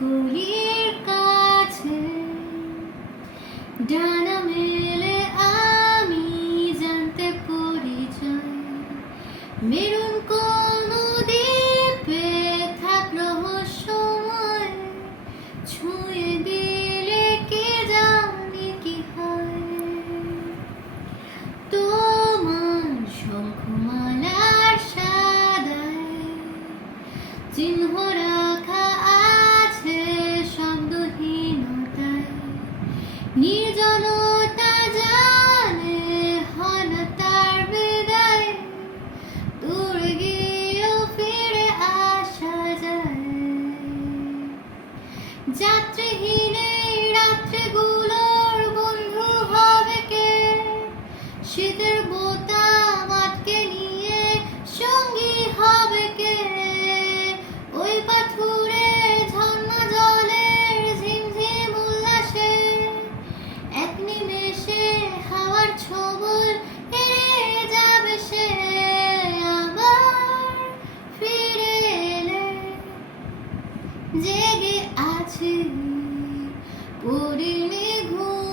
কলির কাছে ডানা মেলে আমি জানতে পরিচয় মেরুন কোন দ্বীপে থাক রহস্যময় ছুঁয়ে দিলে কে জানি কি হয় তোমার শঙ্খমালার সাদায় চিহ্ন রাখা আছে শব্দহীনতায় নির্জনতা জানে হয় না তার বিদায় দূরে গিয়েও ফিরে আসা যায় যাত্রীহীন এই রাত্রিগুলোর বন্ধু হবে কে শীতের বোতাম আটকে নিয়ে সঙ্গী হবে কে ওই পাথুরে ঝর্ণা জলের ঝিমঝিম উল্লাসে এক নিমেষে হাওয়ার ছোবল এড়িয়ে যাবে সে আবার ফিরে এলে জেগে আছে পরিণী ঘুম